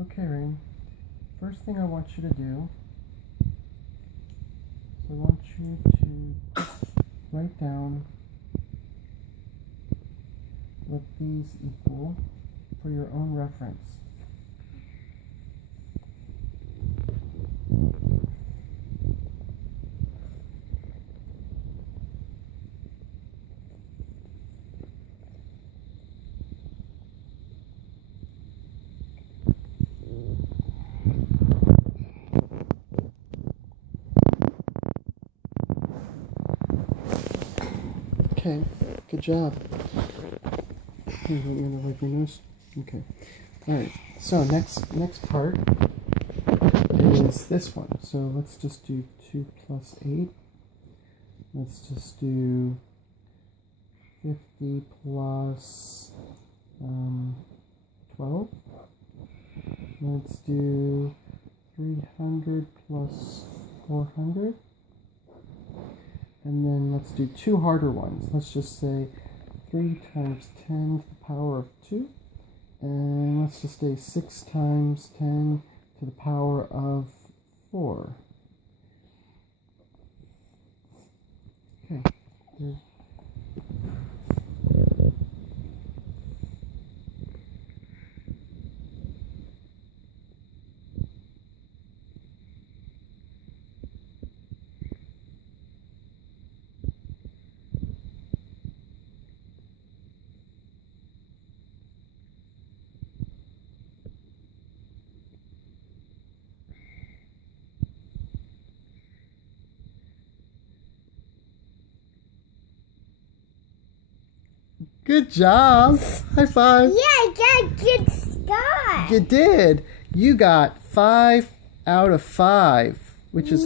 Okay, Rain. First thing I want you to do is I want you to write down what these equal for your own reference. Okay, good job. You want me to wipe your nose? Okay. Alright, so next part is this one. So let's just do 2 plus 8. Let's just do 50 plus 12. Let's do 300 plus 400. And then let's do two harder ones. Let's just say 3 times 10 to the power of 2. And let's just say 6 times 10 to the power of 4. Okay. Good job. High five. Yeah, I got a good score. You did. You got 5 out of 5, which is